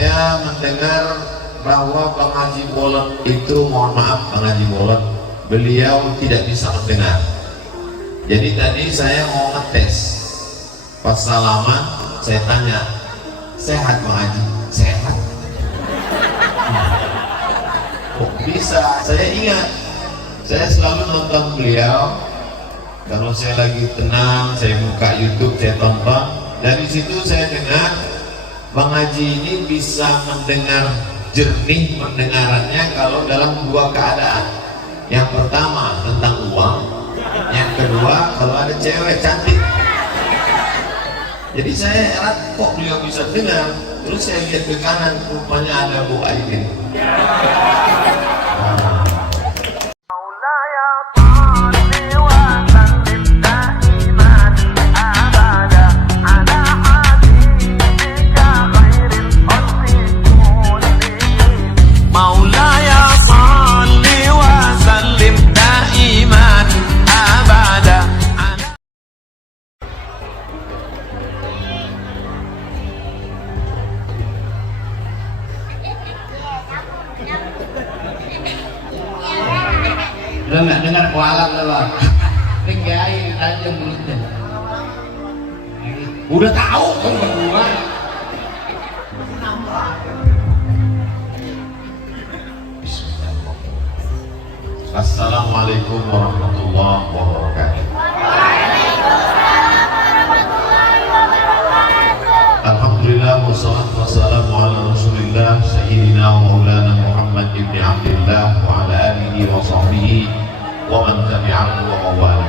Saya mendengar bahwa Bang Haji Bolot itu, mohon maaf Bang Haji Bolot, beliau tidak bisa mendengar. Jadi tadi saya mau ngetes, pas salaman saya tanya, sehat Bang Haji? Sehat. Kok bisa? Saya ingat, saya selalu nonton beliau. Kalau saya lagi tenang, saya buka YouTube, saya tonton. Dari situ saya dengar Bang Haji ini bisa mendengar jernih pendengarannya kalau dalam dua keadaan. Yang pertama tentang uang, yang kedua kalau ada cewek cantik. Jadi saya heran kok beliau bisa dengar. Terus saya lihat ke kanan, rupanya ada Bu Aidin. Udah nggak dengar kualat loh. Ini kiai tajam mulutnya. Udah tahu kan berdua. Assalamualaikum warahmatullahi wabarakatuh. Alhamdulillah wassalatu wassalamu ala Rasulillah Sayyidina wa Maulana Muhammad ibn Abdillah wa ala alihi wa sahbihi wa man tabi'ahu wa mawala.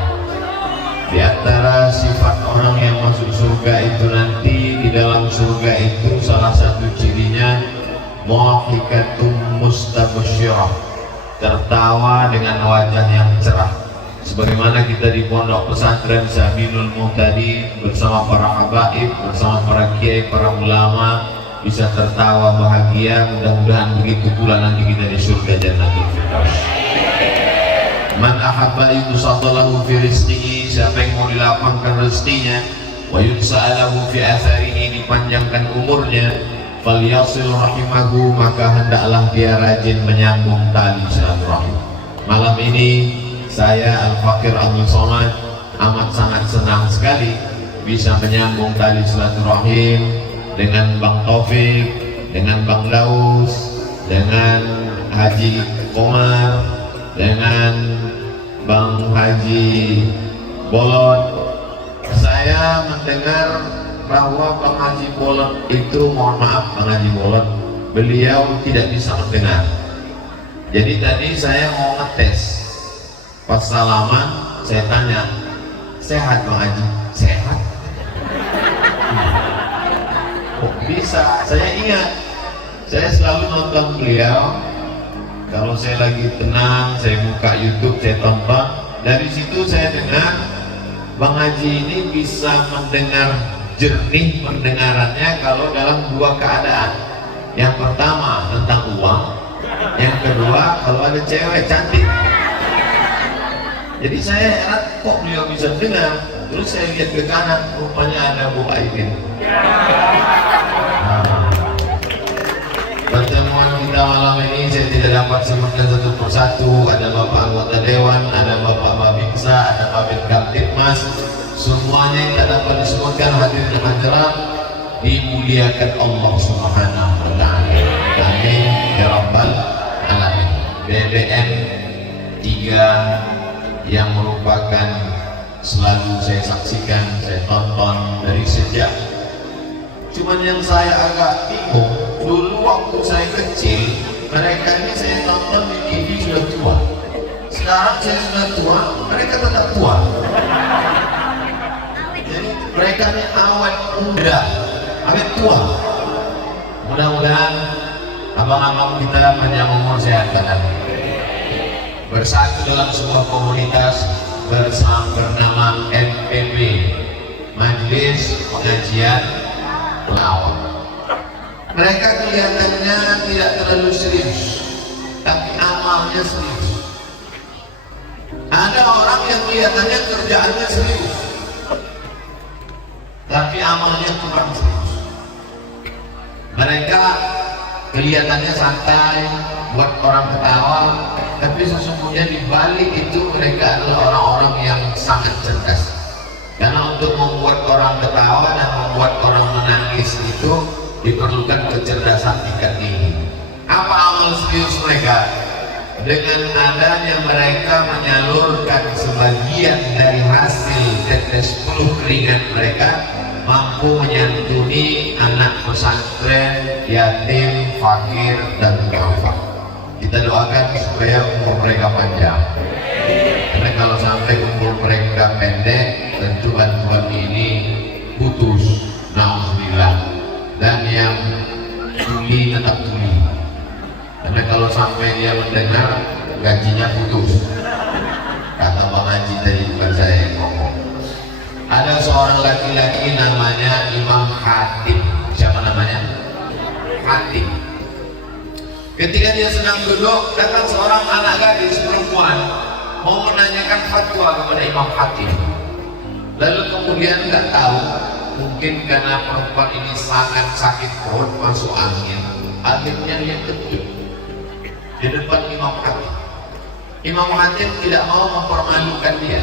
Di antara sifat orang yang masuk surga itu nanti, di dalam surga itu salah satu cirinya dhahikatum mustabasyirah, tertawa dengan wajah yang cerah. Sebagaimana kita di pondok pesantren Sabilul Muhtadi bersama para habaib, bersama para kiai, para ulama bisa tertawa bahagia. Mudah-mudahan begitu pula nanti kita di surga Jannatul Firdaus. Man ahabba yusaddalahu fi rizqihi, siapa yang mau dilapangkan rezekinya, wa yunsa'alahu fi atharihi, dipanjangkan umurnya, falyasil rahimahu, maka hendaklah dia rajin menyambung tali silaturahim. Malam ini saya Al-Fakir Abdul Somad amat sangat senang sekali bisa menyambung tali silaturahim dengan Bang Taufik, dengan Bang Daus, dengan Haji Komar, dengan Bang Haji Bolot. Saya mendengar bahwa Bang Haji Bolot itu, mohon maaf Bang Haji Bolot, beliau tidak bisa mendengar. Jadi tadi saya mau ngetes, pas salaman saya tanya, sehat Bang Haji? Sehat. Kok bisa? Saya ingat, saya selalu nonton beliau. Kalau saya lagi tenang, saya buka YouTube, saya tonton. Dari situ saya dengar Bang Haji ini bisa mendengar jernih pendengarannya kalau dalam dua keadaan. Yang pertama tentang uang, yang kedua kalau ada cewek cantik. Jadi saya heran kok beliau bisa dengar. Terus saya lihat ke kanan, rupanya ada Bu Aidin. Pertemuan kita malam ini saya tidak dapat sebutkan satu persatu. Ada Bapak anggota Dewan, ada Bapak Babinsa, ada Babin Kamtipmas. Semuanya yang tidak dapat disebutkan hadir dan hadirat dimuliakan Allah Subhanahu wa Ta'ala. Amin ya Rabbal Alamin. BBM 3 yang merupakan selalu saya saksikan, saya tonton dari sejak. Cuman yang saya agak bingung, dulu waktu saya kecil, mereka ini saya tonton di TV sudah tua. Sekarang saya sudah tua, mereka tetap tua. Jadi mereka ini awet muda, awet tua. Mudah-mudahan abang-abang kita panjang umur, sehat badan, bersatu dalam sebuah komunitas bernama MPB, Majelis Pengajian Pelawak. Mereka kelihatannya tidak terlalu serius, tapi amalnya serius. Ada orang yang kelihatannya kerjaannya serius, tapi amalnya kurang serius. Mereka kelihatannya santai, buat orang ketawa, tapi sesungguhnya di balik itu mereka adalah orang-orang yang sangat cerdas. Karena untuk membuat orang ketawa dan membuat orang menangis itu diperlukan kecerdasan tingkat tinggi. Apa amal serius mereka? Dengan adanya mereka menyalurkan sebagian dari hasil tetes peluh keringat mereka, mampu menyantuni anak pesantren, yatim, fakir, dan duafa. Kita doakan supaya umur mereka panjang. Karena kalau sampai umur mereka pendek, tentu bantuan ini putus. Alhamdulillah. Dan yang tuli tetap tuli. Karena kalau sampai dia mendengar, gajinya putus. Kata Bang Haji tadi, bukan saya yang ngomong. Ada seorang laki-laki namanya Imam Khatib. Siapa namanya? Khatib. Ketika dia sedang duduk, datang seorang anak gadis perempuan mau menanyakan fatwa kepada Imam Khatib. Lalu kemudian nggak tahu, mungkin karena perempuan ini sangat sakit perut, masuk angin, akhirnya dia kejut di depan Imam Khatib. Imam Khatib tidak mau mempermalukan dia.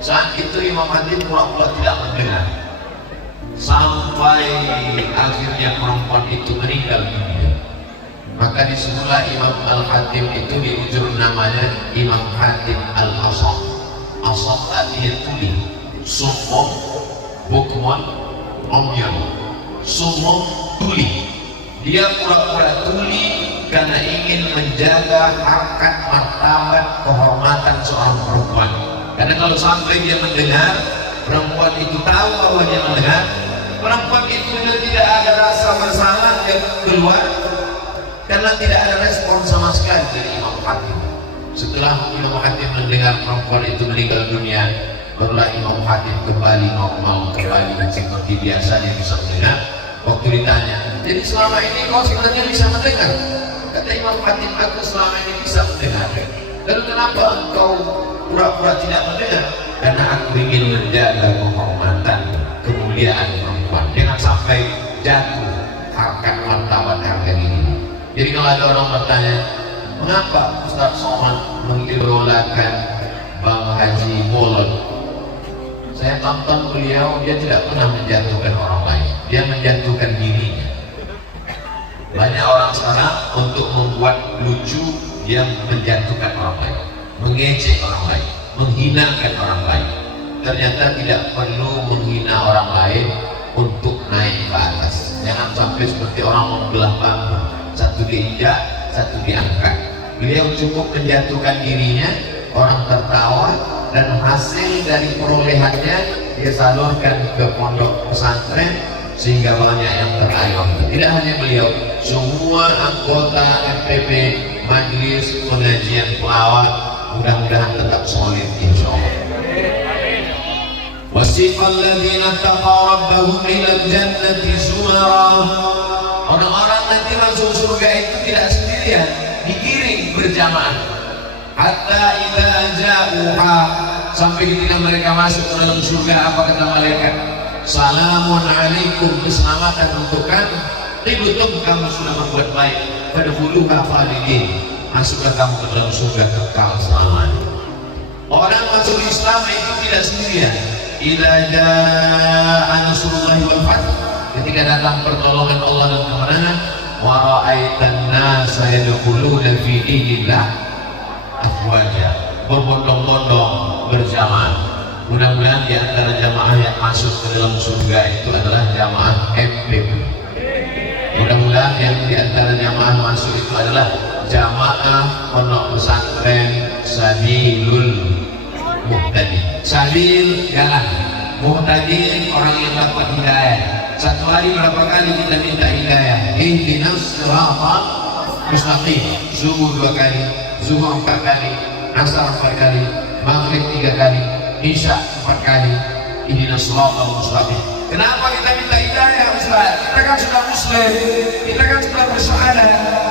Saat itu Imam Khatib pura-pura tidak mendengar, sampai akhirnya perempuan itu meninggal dunia. Maka disebutlah Imam Al-Khatib itu di ujung namanya Imam Khatib Al-Asam. Asam artinya tuli, sumum, bukmun, omyon. Sumum tuli. Dia pura-pura tuli karena ingin menjaga harkat martabat kehormatan seorang perempuan. Karena kalau sampai dia mendengar, perempuan itu tahu bahwa dia mendengar, perempuan itu tidak ada rasa bersalah, dia keluar karena tidak ada respon sama sekali dari Imam Khatib. Setelah Imam Khatib mendengar perempuan itu meninggal dunia, barulah Imam Khatib kembali normal, kembali seperti biasa, dia bisa mendengar. Waktu ditanya, jadi selama ini kau sebenarnya bisa mendengar? Kata Imam Khatib, aku selama ini bisa mendengar. Lalu kenapa engkau pura-pura tidak mendengar? Karena aku ingin menjaga kehormatan, kemuliaan perempuan. Jangan sampai jatuh harkat martabat harga ini. Jadi kalau ada orang bertanya, mengapa Ustaz Somad mengidolakan Bang Haji Bolon? Saya tonton beliau, dia tidak pernah menjatuhkan orang lain, dia menjatuhkan dirinya. Banyak orang sekarang untuk membuat lucu, dia menjatuhkan orang lain, mengejek orang lain, menghinakan orang lain. Ternyata tidak perlu menghina orang lain untuk naik ke atas. Jangan sampai seperti orang membelah bambu, satu diinjak, satu diangkat. Beliau cukup menjatuhkan dirinya, orang tertawa, dan hasil dari perolehannya dia salurkan ke pondok pesantren sehingga banyak yang terayun. Tidak hanya beliau, semua anggota MPP, Majelis Pengajian Pelawak, mudah-mudahan tetap solid insyaallah. Wasiqal ladzina taqaw rabbahum ilal jannati zumara. Orang-orang nanti masuk surga itu tidak sendirian, digiring berjamaah. Hatta idza ja'uha, sampai ketika mereka masuk ke dalam surga, apa kata malaikat? Salamun alaikum, keselamatan untuk kamu. Tibutum, kamu sudah berbuat baik. Fadkhuluha khalidin, masuklah kamu ke dalam surga kekal selamanya. Orang masuk Islam itu tidak sendirian. Idza jaa nasrullahi wal fath, ketika datang pertolongan Allah dan kemenangan, wa ra'aitan nasa yadkhuluna fi dinillah afwaja, berbondong-bondong berjamaah. Mudah-mudahan di antara jamaah yang masuk ke dalam surga itu adalah jamaah MPP. Mudah-mudahan yang di antara jamaah masuk itu adalah jamaah pondok pesantren Sabilul Muhtadi. Sabil jalan, Muhtadi orang yang dapat hidayah. Satu hari berapa kali kita minta hidayah? Ihdinas siratal mustaqim. Subuh 2 kali, zuhur 4 kali, asar 4 kali, maghrib 3 kali, isya 4 kali. Ihdinas siratal mustaqim. Kenapa kita minta hidayah, Ustaz? Kita kan sudah muslim, kita kan sudah bersyahadat,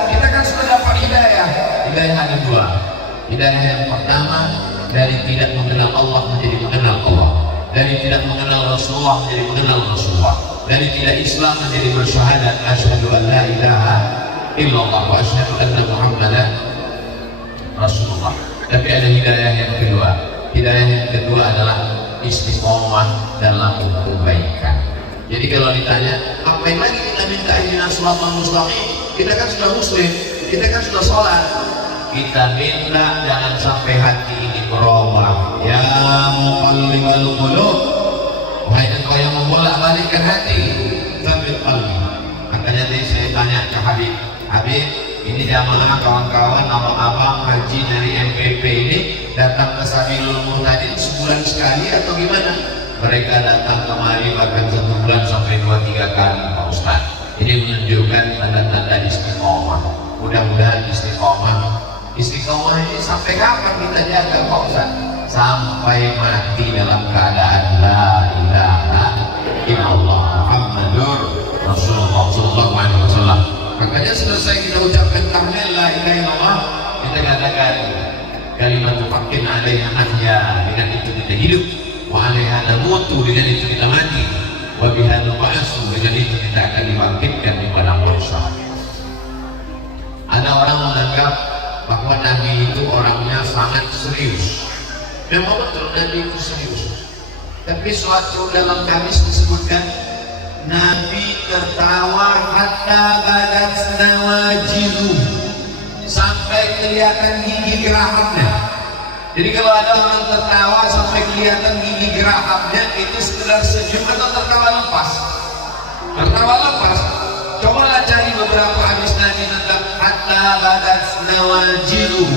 kita kan sudah dapat hidayah. Hidayah ada 2. Hidayah yang pertama, dari tidak mengenal Allah menjadi mengenal Allah, dari tidak mengenal Rasulullah menjadi mengenal Rasulullah. dari tidak Islam menjadi bersyahadat asyhadu an la ilaha illallah wa asyhadu anna Muhammadan Rasulullah. Tapi ada hidayah yang kedua. Hidayah yang kedua adalah istiqomah dalam kebaikan. Jadi kalau ditanya apa yang lagi kita minta ihdinas shiratal mustaqim, kita kan sudah muslim, kita kan sudah sholat, kita minta jangan sampai hati ini berubah. Ya muqallibal qulub, wahai engkau yang membolak-balikkan hati, tsabbit qalbi. Makanya tadi saya tanya ke Habib, ini jamaah kawan-kawan abang-abang haji dari MPP ini datang ke Sabilul Muhtadin sebulan sekali atau gimana? Mereka datang kemari bahkan 1 bulan sampai 2-3 kali Pak Ustaz. Ini menunjukkan tanda-tanda istiqomah. Mudah-mudahan istiqomah ini sampai kapan kita jaga Pak Ustaz? Sampai mati dalam keadaan la ilaha illallah Muhammadur Rasulullah sallallahu alaihi wasallam. Makanya selesai kita ucapkan tahlil la ilaha illallah, kita katakan kalimat fakin alaiha nahya, dengan itu kita hidup, wa alaiha namutu, dengan itu kita mati, wa biha nub'atsu, dengan itu kita akan dibangkitkan di padang mahsyar. Ada orang menganggap bahwa Nabi itu orangnya sangat serius. Memang betul Nabi itu serius. Tapi suatu dalam hadis disebutkan Nabi tertawa hatta badat nawajizu, sampai kelihatan gigi gerahapnya. Jadi kalau ada orang tertawa sampai kelihatan gigi gerahapnya, itu sekedar senyum atau tertawa lepas? Tertawa lepas. Cobalah cari beberapa hadis Nabi tentang hatta badat nawajizu,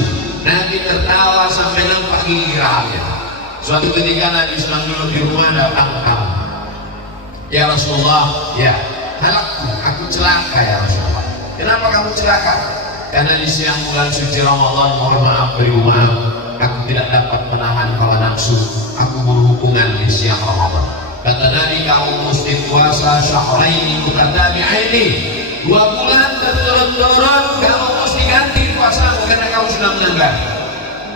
Nabi tertawa sampai nampak gigi gerahapnya. Suatu ketika Nabi sedang duduk di rumah, datang tamu. Ya Rasulullah, ya halakku, aku celaka ya Rasulullah. Kenapa kamu celaka? Karena di siang bulan suci Ramadan, mohon maaf beribu maaf, aku tidak dapat menahan hawa nafsu, aku berhubungan di siang Ramadan. Kata Nabi, kamu mesti puasa syahraini mutatabi'aini, 2 bulan berturut-turut kamu mesti ganti puasa karena kamu sudah melanggar.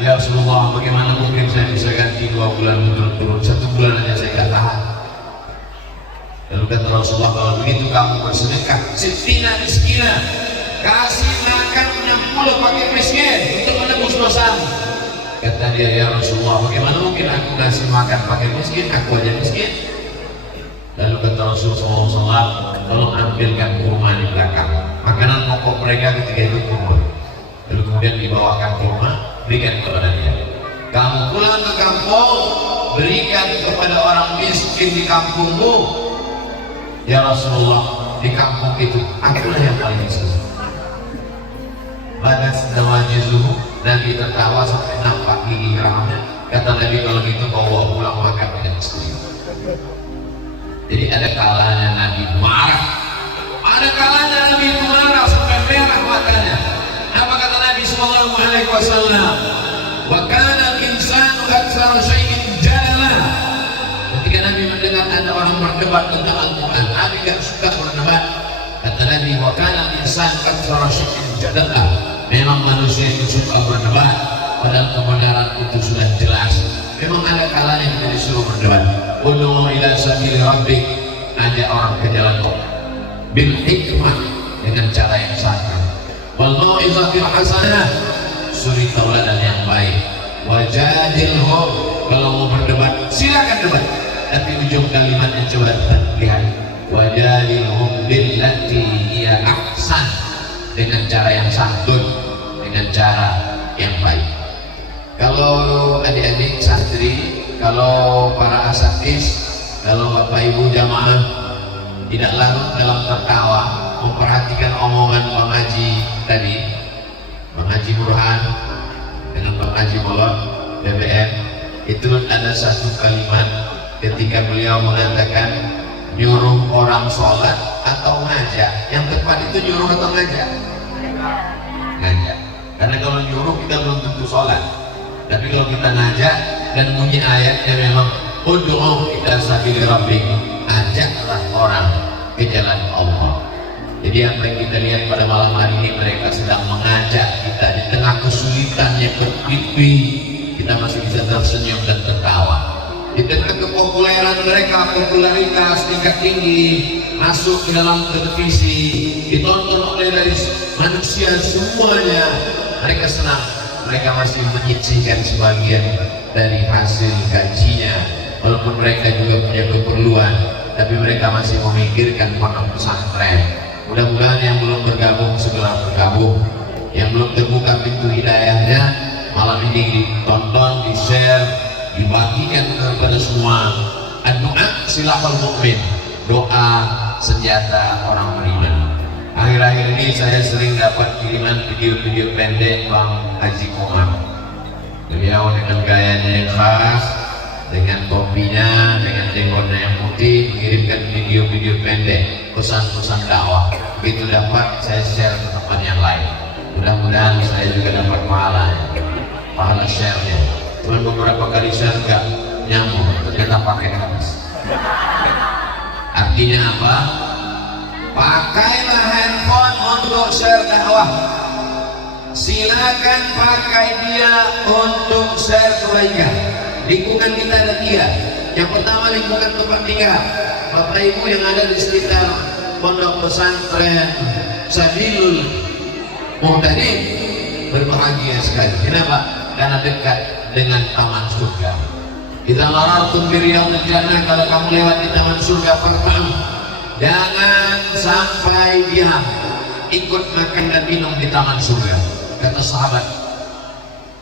Ya Rasulullah, bagaimana mungkin saya bisa ganti 2 bulan berturut-turut? 1 bulan aja saya gak tahan. Lalu kata Rasulullah, kalau begitu kamu bersedekah sittina miskina, kasih makan 60 fakir miskin untuk menebus dosa. Kata dia, ya Rasulullah, bagaimana mungkin aku kasih makan fakir miskin, aku aja miskin. Lalu kata Rasulullah SAW, tolong ambilkan kurma di belakang, makanan pokok mereka ketika itu kurma. Lalu kemudian dibawakan kurma, berikan kepada dia. Kamu pulang ke kampung, berikan kepada orang miskin di kampungmu. Ya Rasulullah, di kampung itu akulah yang paling miskin. Badan nawajizuhu, Nabi tertawa sampai nampak gigi gerahapnya. Kata Nabi, kalau gitu bawa pulang makan dengan istri. Jadi ada kalanya Nabi marah, ada kalanya Nabi marah sampai merah matanya. Apa kata Nabi sallallahu alaihi wasallam? Wa kana al-insanu aktsara syai'in jadala. Ketika Nabi mendengar ada orang berdebat tentang Al-Quran, Nabi gak suka berdebat. Kata Nabi, wa kana al-insanu aktsara syai'in jadala. Memang manusia itu suka berdebat, padahal kebenaran itu sudah jelas. Memang ada kalanya kita disuruh berdebat. Ud'u ila sabili rabbik, ajak orang ke jalan Allah bil hikmah, dengan cara yang santun, wal mau'izatil hasanah, suri tauladan yang baik, wajadilhum, kalau mau berdebat silakan debat, tapi ujung kalimatnya coba lihat, wajadilhum billati hiya ahsan, dengan cara yang santun, dengan cara yang baik. Kalau adik-adik santri, kalau para asatidz, kalau bapak ibu jamaah tidak larut dalam tertawa, memperhatikan omongan Bang Haji tadi, Bang Haji Burhan dengan Bang Haji Bolot BBM, itu ada satu kalimat ketika beliau mengatakan nyuruh orang sholat atau ngajak. Yang tepat itu nyuruh atau ngajak? Ngajak. Karena kalau nyuruh kita belum tentu sholat, tapi kalau kita ngajak dan bunyi ayatnya memang ud'u ila sabili rabbik, ajaklah orang ke jalan Allah. Jadi apa yang kita lihat pada malam hari ini, mereka sedang mengajak kita di tengah kesulitan yang berlimpah, kita masih bisa tersenyum dan tertawa. Di tengah kepopuleran mereka, popularitas tingkat tinggi, masuk ke dalam televisi, ditonton oleh dari manusia semuanya, mereka senang, mereka masih menyisihkan sebagian dari hasil gajinya, walaupun mereka juga punya keperluan, tapi mereka masih memikirkan pondok pesantren. Mudah-mudahan yang belum bergabung segera bergabung, yang belum terbuka pintu hidayahnya malam ini ditonton, di-share, dibagikan kepada semua. Doa silahul mukmin, doa senjata orang beriman. Akhir-akhir ini saya sering dapat kiriman video-video pendek Bang Haji Komar. Beliau dengan gayanya yang khas, dengan topinya, dengan jenggotnya yang putih, mengirimkan video-video pendek, pesan-pesan dakwah. Begitu dapat, saya share ke tempat yang lain. Mudah-mudahan saya juga dapat pahala share-nya. Cuman beberapa kali share nggak nyambung, ternyata pakai habis. Artinya apa? Pakailah handphone untuk share dakwah. Silakan pakai dia untuk share kebaikan. Lingkungan kita ada 3. Yang pertama lingkungan tempat tinggal. Bapak Ibu yang ada di sekitar pondok pesantren Sabilul Muhtadin berbahagia sekali. Kenapa? Karena dekat dengan taman surga. Idza marartum bi riyadil jannah, kalau kamu lewat di taman surga pertama, jangan sampai diam, ikut makan dan minum di taman surga. Kata sahabat,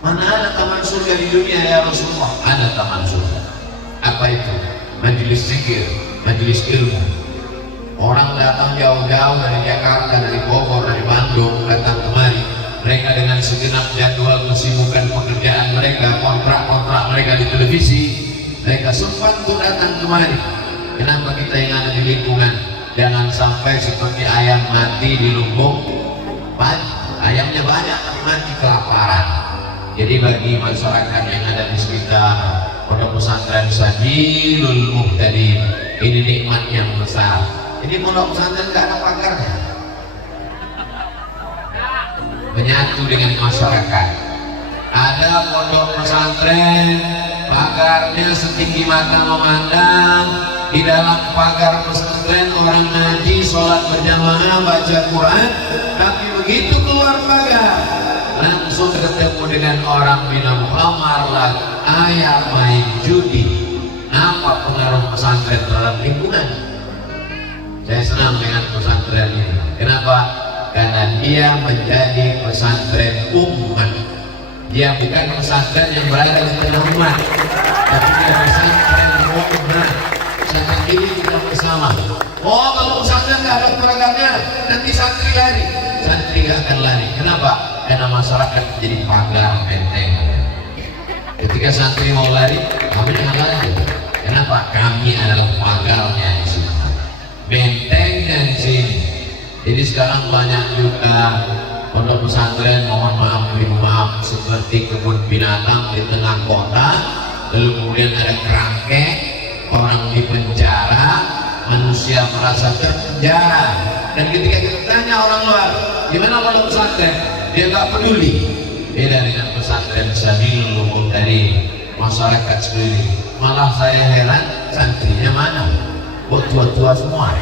mana ada taman surga di dunia ya Rasulullah? Ada taman surga. Apa itu? Majelis zikir, majelis ilmu. Orang datang jauh-jauh dari Jakarta, dari Bogor, dari Bandung, datang kemari. Mereka dengan segenap jadwal kesibukan pekerjaan mereka, kontrak-kontrak mereka di televisi, mereka sempat untuk datang kemari. Kenapa kita yang ada di lingkungan jangan sampai seperti ayam mati di lumbung? Ayamnya banyak tapi mati kelaparan. Jadi bagi masyarakat yang ada di sekitar pondok pesantren Sabilul Muhtadin, ini nikmat yang besar. Jadi pondok pesantren nggak ada pagarnya, menyatu dengan masyarakat. Ada pondok pesantren, pagarnya setinggi mata memandang. Di dalam pagar pesantren orang ngaji, sholat berjamaah, baca Quran. Tapi begitu keluar pagar, langsung ketemu dengan orang minum khamar, ayam, main judi. Apa pengaruh pesantren terhadap lingkungan? Saya senang dengan pesantren ini. Kenapa? Karena dia menjadi pesantren umat. Dia bukan pesantren yang berada di tengah umat, tapi dia pesantren umat. Pesantren ini kita bersama. Oh, kalau pesantren nggak ada peragamnya, nanti santri lari. Santri nggak akan lari. Kenapa? Karena masyarakat menjadi pagar benteng. Ketika santri mau lari, kami jangan lari. Kenapa? Kami adalah pagarnya di sini, bentengnya di sini. Jadi sekarang banyak juga pondok pesantren, mohon maaf, seperti kebun binatang di tengah kota, lalu kemudian ada kerangkeng, orang di penjara, manusia merasa terpenjara. Dan ketika kita tanya orang luar, gimana pondok pesantren? Dia nggak peduli. Beda dengan pesantren Sabilul Muhtadin, masyarakat sekeliling. Malah saya heran, santrinya mana? Oh, tua-tua semua.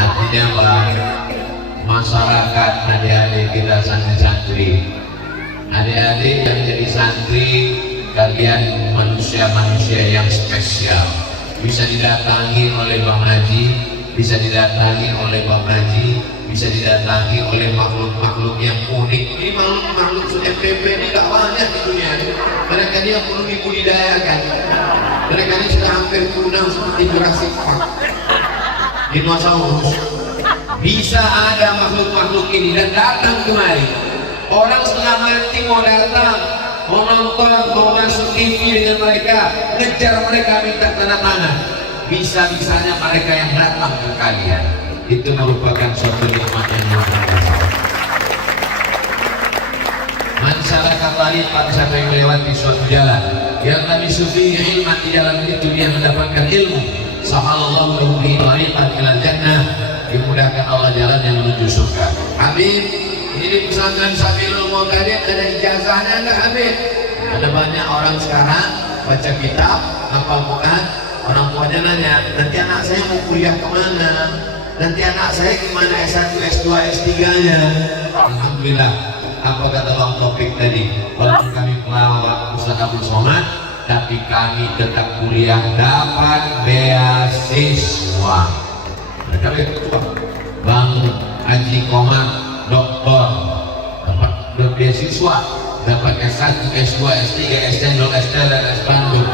Artinya Pak, masyarakat, adik-adik kita santri-santri, adik-adik yang jadi santri, kalian manusia-manusia yang spesial, bisa didatangi oleh Bang Haji, bisa didatangi oleh Bang Haji, bisa didatangi oleh makhluk-makhluk yang unik. Ini makhluk-makhluk FPP ini gak banyak di dunia ini. Mereka ini yang perlu dibudidayakan. Mereka ini sudah hampir punah seperti Jurassic Park, dinosaurus. Bisa ada makhluk-makhluk ini dan datang kemari. Orang setengah mati mau datang, mau nonton, mau masuk TV dengan mereka, ngejar mereka minta tanda tangan. Bisa-bisanya mereka yang datang ke kalian. Itu merupakan suatu nikmat yang luar biasa. Masyarakat tarikat, siapa yang melewati suatu jalan yang Nabi Sufi ilmu di dalam itu dia mendapatkan ilmu. Sahallallahu lahu bi tariqan ila jannah, dimudahkan Allah jalan yang menuju surga. Amin. Ini di pesantren Sabilul Muhtadin ada ijazahnya enggak? Amin. Ada banyak orang sekarang baca kitab, hafal Quran, Orang tuanya nanya, nanti anak saya mau kuliah kemana? Nanti anak saya gimana S1, S2, S3-nya? Alhamdulillah, apa kata Bang Topik tadi? Walaupun kami pelawak Ustaz Abdul Somad, tapi kami tetap kuliah dapat beasiswa. Mereka beasiswa. Bang Haji Komar, doktor, dapat beasiswa, dapat S1, S2, S3, S-Cendol, S-Teler, S-Bandung.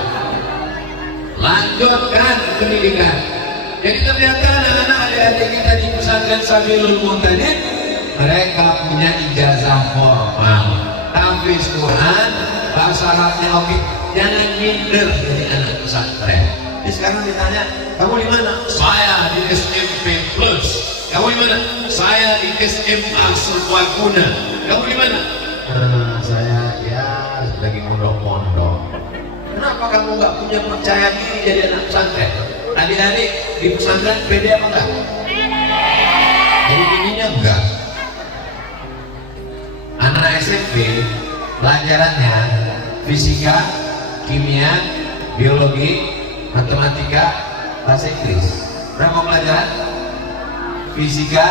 Lanjutkan pendidikan. Jadi ternyata anak-anak adik-adik kita di pesantren Sabilul Muntadin, mereka punya ijazah formal, tahfiz Quran, bahasa Arabnya oke. Jangan minder jadi anak pesantren. Jadi sekarang ditanya, kamu di mana? Saya di SMP Plus. Kamu di mana? Saya di SMA Serbaguna. Kamu di mana? Saya ya lagi mondok-mondok. Kenapa kamu nggak punya percaya diri jadi anak pesantren? Adik-adik di pesantren pede apa enggak? Jadi ininya enggak. Anak SMP pelajarannya fisika, kimia, biologi, matematika, bahasa Inggris. Berapa pelajaran? Fisika,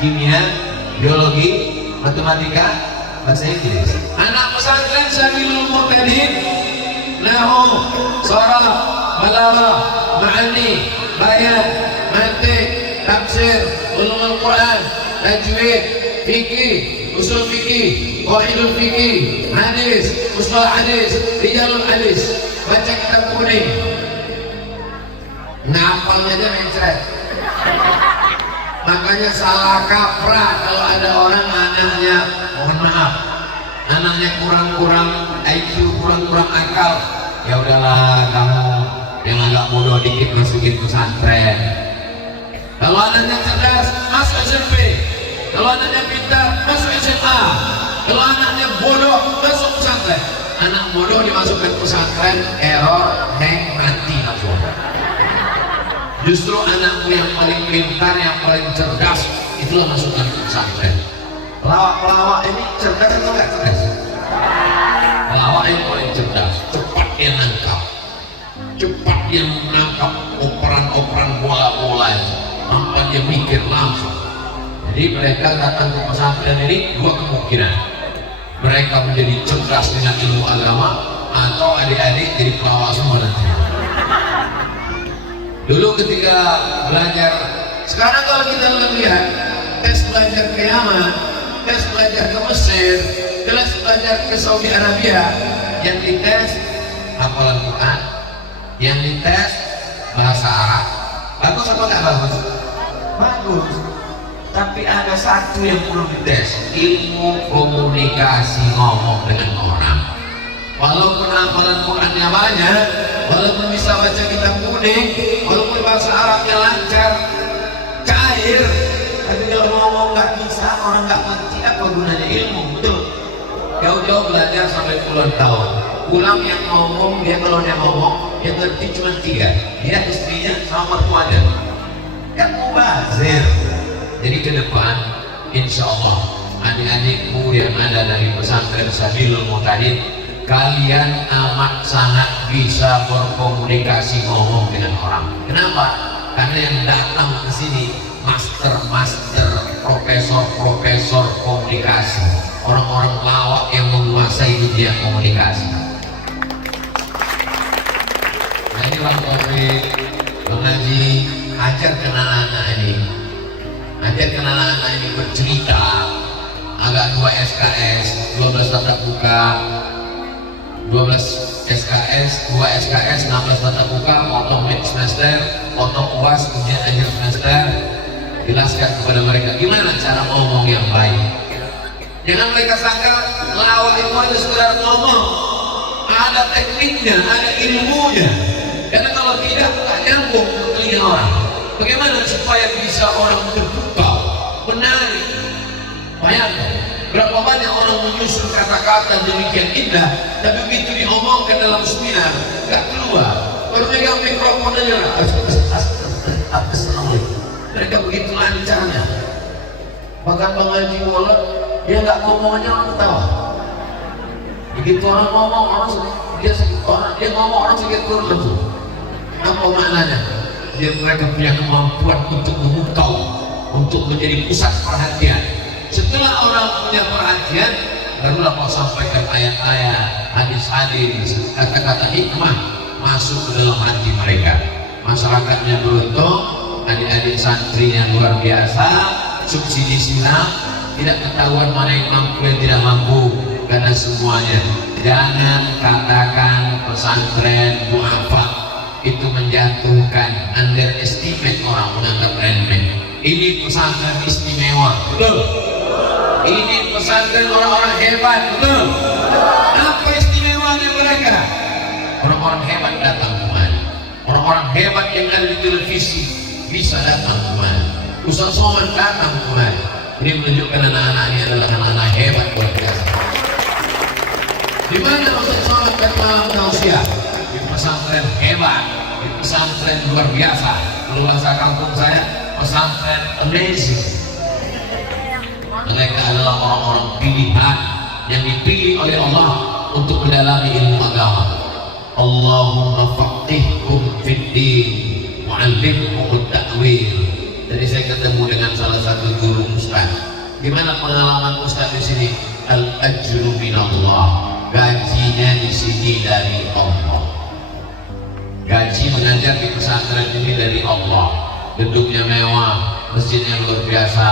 kimia, biologi, matematika, bahasa Inggris. Anak pesantren Sabilul Muntadin, nahu, saraf, balaghah, ma'ani, bayan, mantiq, tafsir, ulumul Quran, tajwid, fikih, usul fikih, qawaidul fikih, hadis, mustalah hadis, rijalul hadis, baca kitab kuning. Ngapalnya aja mencret. Makanya salah kaprah kalau ada orang anaknya, mohon maaf, anaknya kurang-kurang IQ, kurang-kurang akal. Ya udahlah, kamu yang agak bodoh dikit masukin pesantren. Kalau anaknya cerdas, masuk SMP. Kalau anaknya pintar, masuk SMA. Kalau anaknya bodoh, masuk pesantren. Anak bodoh dimasukkan pesantren, error, hang, mati langsung. Justru anakmu yang paling pintar, yang paling cerdas, itulah masukkan pesantren. Pelawak-pelawak ini cerdas atau enggak cerdas? Pelawak yang paling cerdas, cepat dia nangkap, cepat dia menangkap operan-operan bola-bola itu, tanpa dia mikir langsung. Jadi mereka datang ke pesantren ini dua kemungkinan: mereka menjadi cerdas dengan ilmu agama, atau adik-adik jadi pelawak semua nanti. Dulu ketika belajar, sekarang kalau kita lihat tes belajar ke Yaman, tes belajar ke Mesir, tes belajar ke Saudi Arabia, yang dites hafalan Quran, yang dites bahasa Arab. Bagus atau enggak bagus? Bagus. Tapi ada satu yang perlu dites, ilmu komunikasi, ngomong dengan orang. Walaupun hafalan Qurannya banyak, walaupun bisa baca kitab kuning, walaupun bahasa Arabnya lancar, cair, tapi kalau ngomong nggak bisa, orang nggak ngerti, apa gunanya ilmu? Betul. Jauh-jauh belajar sampai puluhan tahun, pulang yang ngomong, dia kalau dia ngomong, yang ngerti cuma 3, dia, istrinya, sama mertuanya. Kan mubazir. Jadi ke depan, insya Allah, adik-adikku yang ada dari pesantren Sabilul Muntadin, kalian amat sangat bisa berkomunikasi, ngomong dengan orang. Kenapa? Karena yang datang ke sini master-master, profesor-profesor komunikasi, orang-orang lawak yang menguasai dunia komunikasi. Nah ini Bang Taufik, Bang Haji, ajarkan anak-anak ini, ajarkan anak-anak ini bercerita, agak 2 SKS, 12 tatap muka, 12 SKS, 2 SKS, 16 tatap muka, potong mid semester, potong UAS, ujian akhir semester. Jelaskan kepada mereka gimana cara ngomong yang baik. Jangan mereka sangka lawak itu hanya sekedar ngomong, ada tekniknya, ada ilmunya. Karena kalau tidak, tak nyambung ke telinga orang. Bagaimana supaya bisa orang terpukau, menarik? Bayangkan berapa banyak orang menyusun kata-kata demikian indah, tapi begitu diomongkan dalam seminar gak keluar. Baru megang mikrofon aja, mereka begitu lancarnya. Bahkan Bang Haji Muhammad, dia nggak ngomong aja orang ketawa. Begitu orang ngomong, orang dia ngomong orang sedikit turun langsung. Apa maknanya? Dia mereka punya kemampuan untuk memukau, untuk menjadi pusat perhatian. Setelah orang punya perhatian, barulah kau sampaikan ayat-ayat, hadis-hadis, kata-kata hikmah masuk ke dalam hati mereka. Masyarakatnya beruntung, adik-adik santrinya luar biasa, subsidi silang, tidak ketahuan mana yang mampu yang tidak mampu, karena semuanya. Jangan katakan pesantren duafa itu menjatuhkan, underestimate orang, menganggap remeh. Ini pesantren istimewa, betul? Ini pesantren orang-orang hebat, betul? Apa istimewanya mereka? Orang-orang hebat datang kemari. Orang-orang hebat yang ada di televisi bisa datang kemari. Ustaz Somad datang kemari. Ini menunjukkan anak-anak ini adalah anak-anak hebat luar biasa. Di mana Ustaz Somad datang tausiah? Di pesantren hebat, di pesantren luar biasa. Kalau bahasa kampung saya, pesantren amazing. Mereka adalah orang-orang pilihan yang dipilih oleh Allah untuk mendalami ilmu agama. Allahumma faqihhum fid-din wa'allimhum at-ta'wil. Jadi saya ketemu dengan salah satu guru ustaz. Gimana pengalaman ustaz di sini? Al-ajru minallah. Gajinya di sini dari Allah. Gaji mengajar di pesantren ini dari Allah. Gedungnya mewah, masjidnya luar biasa,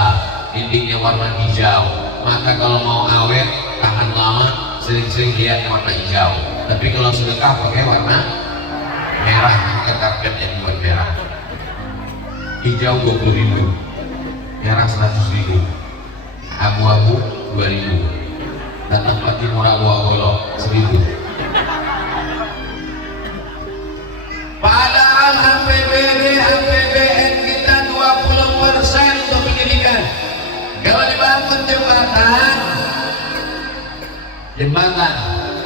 dindingnya warna hijau. Maka kalau mau awet, tahan lama, sering-sering lihat warna hijau. Tapi kalau sedekah pakai warna merah, maka karpetnya dibuat merah. Hijau 20.000, merah 100.000, abu-abu 2.000, dan tempat timur abu-abu 1.000. Padahal APBN kita 20% untuk pendidikan. Kalau dibangun jembatan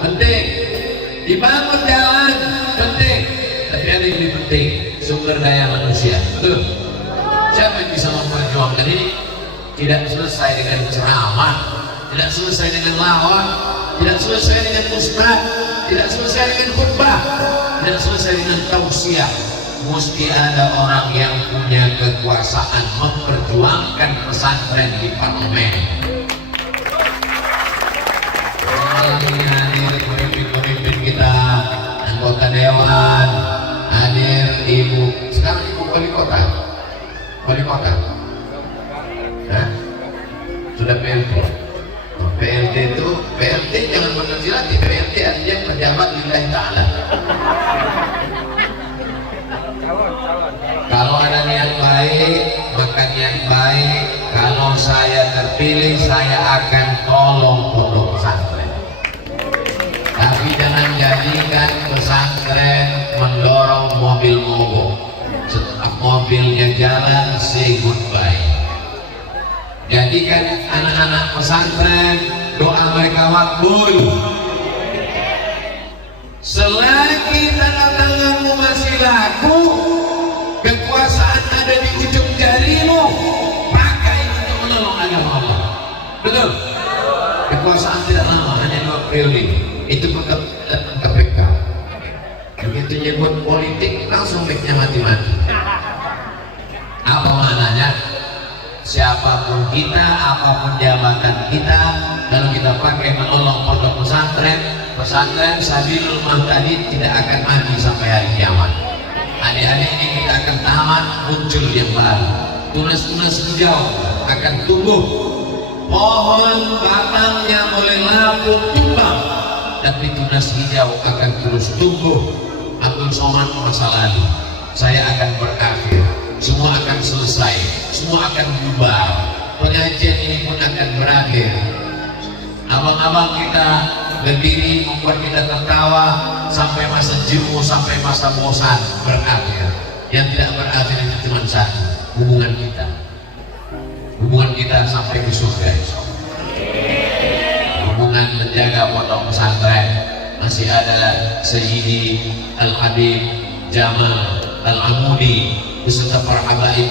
penting, dibangun jalan penting, tapi ada yang lebih penting, sumber daya manusia. Betul? Siapa yang bisa memperjuangkan ini? Tidak selesai dengan ceramah, tidak selesai dengan lawan, tidak selesai dengan ustaz, tidak selesai dengan khutbah, tidak selesai dengan tausiah. Mesti ada orang yang punya kekuasaan memperjuangkan pesantren di parlemen. Ini hadir pemimpin-pemimpin kita, anggota dewan, hadir ibu, sekarang ibu wali kota, nah, sudah PLT. PLT itu, PLT jangan mengerti lagi, PLT artinya pejabat lillahi ta'ala. Kalau ada niat baik, maka niat baik. Kalau saya terpilih, saya akan tolong pondok pesantren. Tapi jangan jadikan pesantren mendorong mobil mogok. Setelah mobilnya jalan, say goodbye. Jadikan anak-anak pesantren doa mereka makbul. Selagi tanda tanganmu masih laku, kekuasaan ada di ujung jarimu, pakai untuk menolong agama Allah. Betul? Kekuasaan tidak lama, hanya 2 periode. Itu datang KPK. Begitu nyebut politik, langsung mic-nya mati-mati. Apa maknanya? Siapapun kita, apapun jabatan kita, kalau kita pakai menolong pondok pesantren, pesantren Sabilul Muhtadin tidak akan mati sampai hari kiamat. Adik-adik ini kita akan tamat, muncul yang baru. Tunas-tunas hijau akan tumbuh. Pohon batangnya boleh lapuk tumbang, tapi tunas hijau akan terus tumbuh. Abdul Somad masa lalu, saya akan berakhir. Semua akan selesai, semua akan bubar. Pengajian ini pun akan berakhir. Abang-abang kita berdiri membuat kita tertawa sampai masa jenuh, sampai masa bosan berakhir. Yang tidak berakhir itu cuma satu, hubungan kita. Hubungan kita sampai ke surga. Hubungan menjaga pondok pesantren. Masih ada Sayyidi Al-Habib Jamal Al-Amudi beserta para habaib.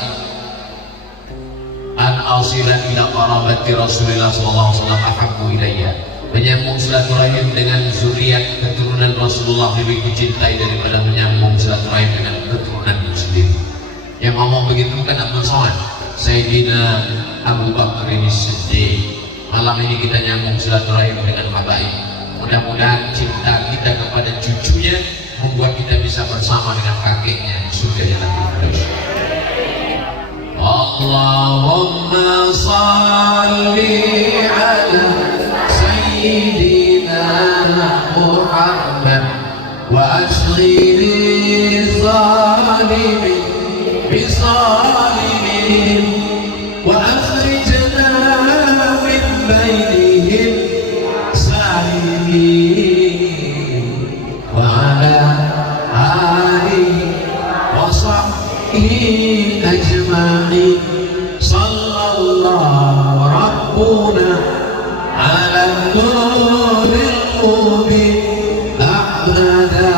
An ausilan ila qarabati Rasulillah sallallahu alaihi wasallam ahabbu ilayya. Menyambung silaturahim dengan zuriat keturunan Rasulullah lebih dicintai daripada menyambung silaturahim dengan keturunan muslim. Yang ngomong begitu kan Abdul Somad, Sayyidina Abu Bakar ini Siddiq. Malam ini kita nyambung silaturahim dengan habaib. Mudah-mudahan cinta kita kepada cucunya membuat kita bisa bersama dengan kakeknya di surga Jannatul Firdaus. Allahumma salli ala Sayyidina Muhammad wa ashghili zalimin bisalimin wa akhrijna min bainihim salimin wa ala alihi wa sahbihi ajma'in. Sallallahu rabbuna ala nuril mubin ahmada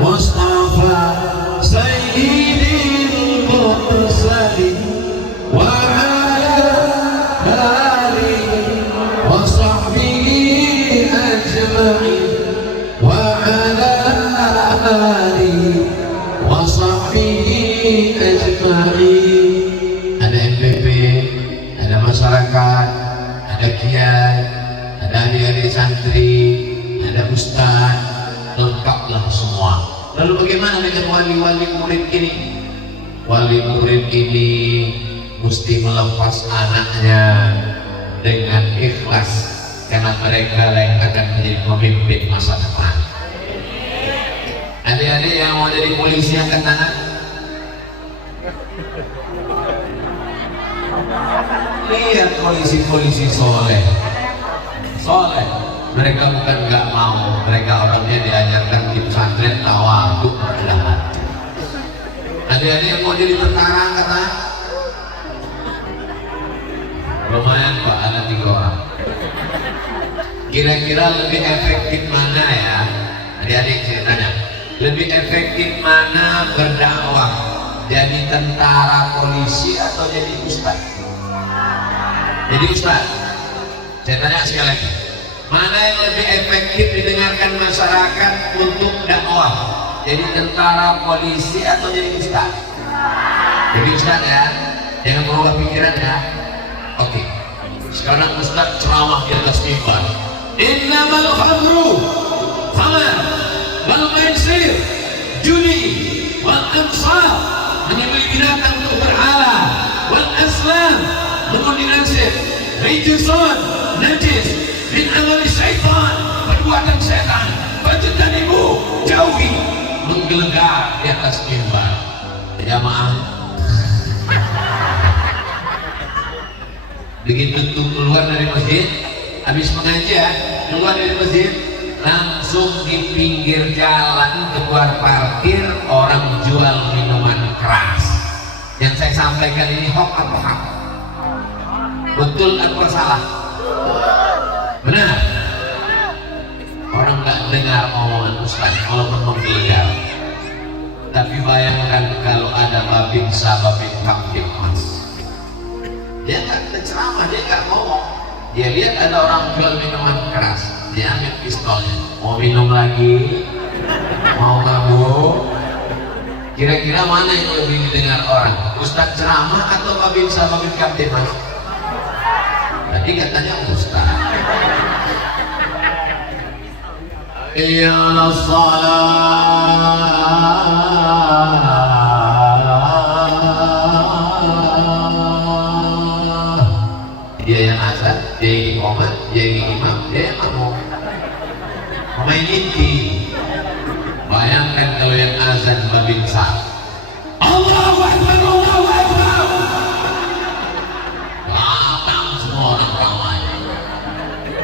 mustafa sayyidil mursalin wa ala alihi wa sahbihi ajma'in wa ala alihi wa sahbihi ajma'in. Ada MPP, ada masyarakat, ada kiai, ada adik-adik santri, ada ustaz, lengkaplah semua. Lalu bagaimana dengan wali-wali murid ini? Wali murid ini mesti melepas anaknya dengan ikhlas, karena mereka yang akan menjadi pemimpin masa depan. Adik-adik yang mau jadi polisi angkat tangan. Lihat polisi-polisi soleh. Mereka bukan nggak mau, mereka orangnya diajarkan di pesantren tawadhu rendah hati. Adik-adik yang mau jadi tentara kata lumayan Pak, ada 3 orang. Kira-kira lebih efektif mana ya? Adik-adik saya tanya, lebih efektif mana berdakwah? Jadi tentara, polisi, atau jadi ustaz? Jadi ustaz. Saya tanya sekali lagi, mana yang lebih efektif didengarkan masyarakat untuk dakwah? Jadi tentara, polisi, atau jadi ustaz? Jadi ustaz ya, jangan berubah pikiran ya. Oke, sekarang ustaz ceramah di atas mimbar. Innamal khamru khamar wal maisir judi wal ansar, menyembelih binatang untuk berhala, wal aslam mengundi nasib, rijusun najis min amali syaitan, perbuatan setan, bajutan ibu jauhi, menggelegar di atas mimbar. Jamaah begitu tuh keluar dari masjid, habis mengajar keluar dari masjid, langsung di pinggir jalan tempat parkir orang jual minuman keras. Yang saya sampaikan ini hoax apa hak? Betul atau salah? Benar. Orang nggak dengar omongan ustaz kalau menggelegar. Tapi bayangkan kalau ada babin sababin kamtip mas, dia nggak ceramah, dia nggak ngomong, dia lihat ada orang jual minuman keras, dia ambil pistolnya, mau minum lagi, mau mabuk. Kira-kira mana yang lebih didengar orang, ustaz ceramah atau babin sababin kamtip mas? Tadi katanya ustaz. Ya salat dia yang azan, dia yang iqamah, dia yang imam, dia yang makmum. Main inti. Bayangkan kalau yang azan babin sah, Allahu Akbar, Allahu Akbar, datang semua orang ramai.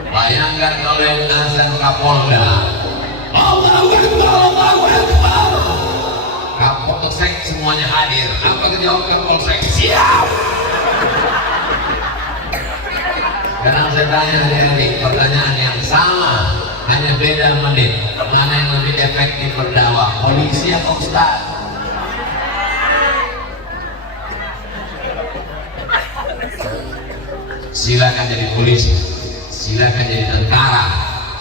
Bayangkan kalau yang azan Kapolda, Allahu Akbar, Allahu Akbar, Kapolsek semuanya hadir. Apa kejawab Kapolsek? Siap. Sekarang saya tanya adik-adik, pertanyaan yang sama, hanya beda menit. Mana yang lebih efektif berdakwah, polisi atau ustaz? Silakan jadi polisi, silakan jadi tentara,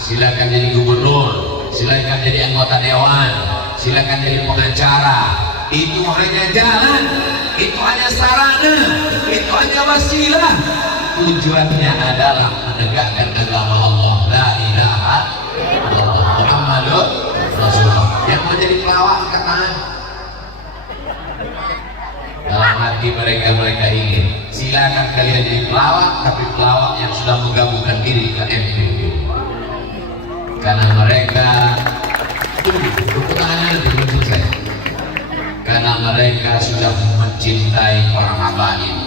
silakan jadi gubernur, silakan jadi anggota dewan, silakan jadi pengacara. Itu hanya jalan, itu hanya sarana, itu hanya wasilah. Tujuannya adalah menegakkan agama Allah, la ilaha illallah Muhammadur Rasulullah. Yang mau jadi pelawak angkat tangan. Dalam hati mereka ingin, silakan kalian jadi pelawak, tapi pelawak yang sudah menggabungkan diri ke MPP. Karena mereka karena mereka sudah mencintai para habaib.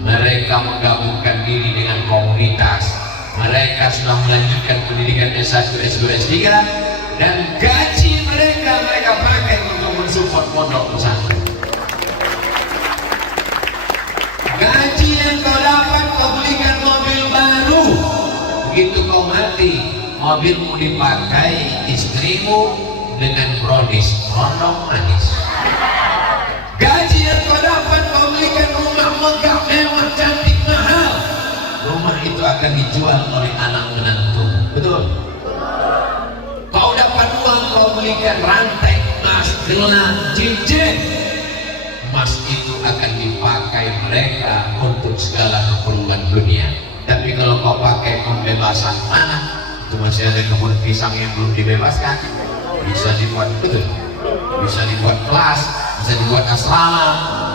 Mereka menggabungkan diri dengan komunitas. Mereka sudah melanjutkan pendidikan S1, S2, S3, dan gaji mereka pakai untuk mensupport pondok pesantren. Gaji yang kau dapat, kau belikan mobil baru. Begitu kau mati, mobilmu dipakai istrimu dengan brownies, rondong manis. Gaji yang kau dapat, kau belikan rumah megah, mewah, cantik, mahal. Rumah itu akan dijual oleh anak menantu. Betul? Kau dapat uang, kau belikan rantai emas, gelang, cincin. Emas itu akan dipakai mereka untuk segala keperluan dunia. Tapi kalau kau pakai pembebasan tanah, itu masih ada kebun pisang yang belum dibebaskan. Bisa dibuat, betul, bisa dibuat kelas, bisa dibuat asrama,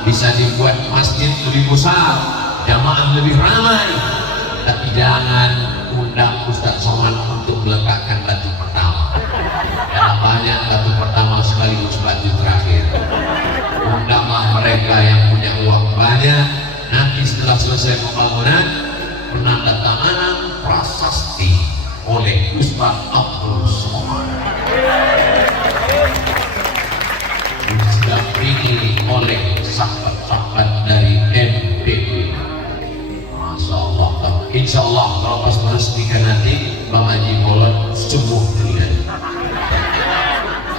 bisa dibuat masjid lebih besar, jamaah lebih ramai. Tapi jangan undang Ustaz Somad untuk meletakkan batu pertama. Karena banyak batu pertama sekaligus batu terakhir. Undanglah mereka yang punya uang banyak. Nanti setelah selesai pembangunan, penandatanganan prasasti oleh Ustaz Abdul Somad, didampingi oleh sahabat-sahabat dari MPP. Masya Allah. Insya Allah kalau pas meresmikan nanti Bang Haji Bolot sembuh dengan.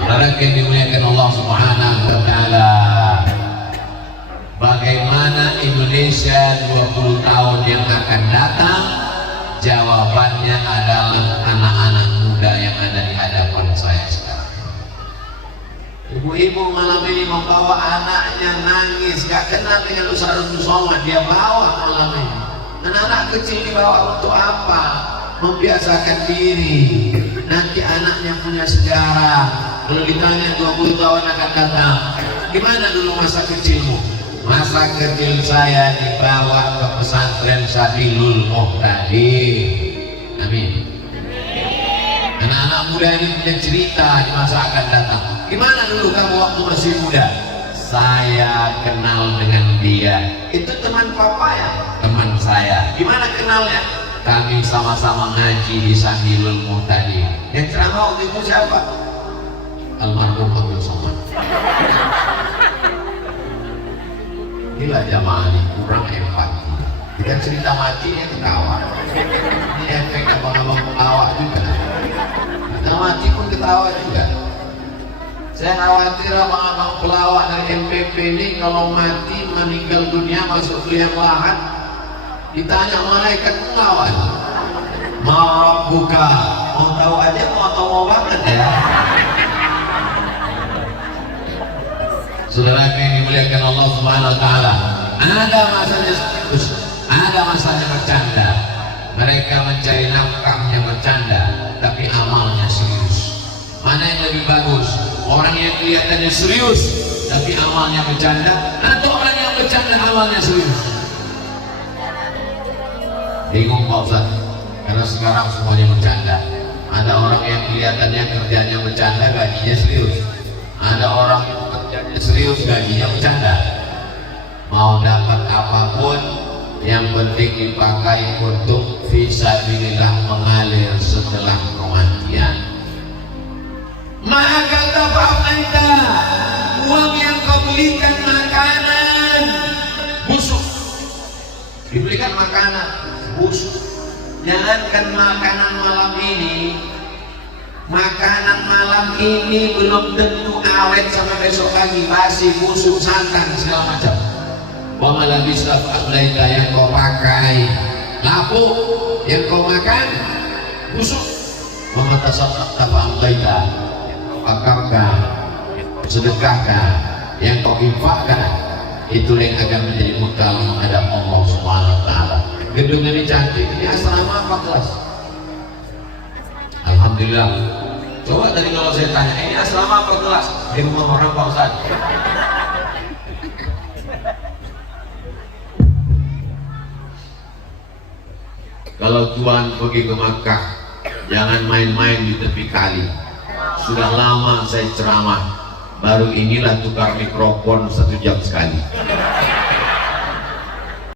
Saudara yang dimuliakan Allah Subhanahu wa Ta'ala, bagaimana Indonesia 20 tahun yang akan datang? Jawabannya adalah anak-anak muda yang ada di hadapan saya sekarang. Ibu-ibu malam ini membawa anaknya nangis, gak kenal dengan Ustaz Abdul Somad, dia bawa malam ini. Anak-anak kecil dibawa untuk apa? Membiasakan diri. Nanti anaknya punya sejarah. Kalau ditanya 20 tahun akan datang, gimana dulu masa kecilmu? Masa kecil saya dibawa ke pesantren Sabilul Muhtadin. Amin. Anak-anak muda ini punya cerita di masa akan datang. Gimana dulu kamu waktu masih muda? Saya kenal dengan dia. Itu teman papa ya? Teman saya. Gimana kenalnya? Kami sama-sama ngaji di Sabilul Muhtadin. Yang ceramah waktu itu siapa? Almarhum Abdul Somad. Inilah jamaah ini kurang empati. Kita cerita mati ya ketawa. Ini efek abang-abang pelawak juga. Kita mati pun ketawa juga. Saya khawatir abang-abang pelawak dari MPP ini kalau mati meninggal dunia masuk liang lahat, ditanya malaikat pengawan, mau buka, mau tahu aja mau atau mau banget ya. Saudara yang dimuliakan Allah Subhanahu wa Ta'ala, ada masanya serius, ada masanya bercanda. Mereka mencari nafkahnya bercanda, tapi amalnya serius. Mana yang lebih bagus? Orang yang kelihatannya serius, tapi amalnya bercanda, atau orang yang bercanda amalnya serius? Bingung Pak Ustaz, karena sekarang semuanya bercanda. Ada orang yang kelihatannya kerjanya bercanda, gajinya serius. Ada orang yang kerjanya serius, gajinya bercanda. Mau dapat apapun, yang penting dipakai untuk fisabilillah, mengalir setelah kematian. Maka tafaita, uang yang kau belikan makanan busuk, dibelikan makanan busuk. Jangankan makanan malam ini, makanan malam ini belum tentu awet sampai besok pagi, basi, busuk, santan, segala macam. Wa malabista fa'laita, yang kau pakai lapuk, yang kau makan busuk. Wa ma tasaddaqta fa amdaita, Pakarkan, sedekahkan, yang kau infakkan, itu yang akan menjadi bekal menghadap Allah Subhanahu wa Ta'ala. Gedung ini cantik, ini asrama 14. Alhamdulillah. Coba tadi kalau saya tanya, ini asrama 14 di rumah orang Pak Ustaz. kalau Tuhan pergi ke Makkah, jangan main-main di tepi kali. Sudah lama saya ceramah, baru inilah tukar mikrofon 1 jam sekali.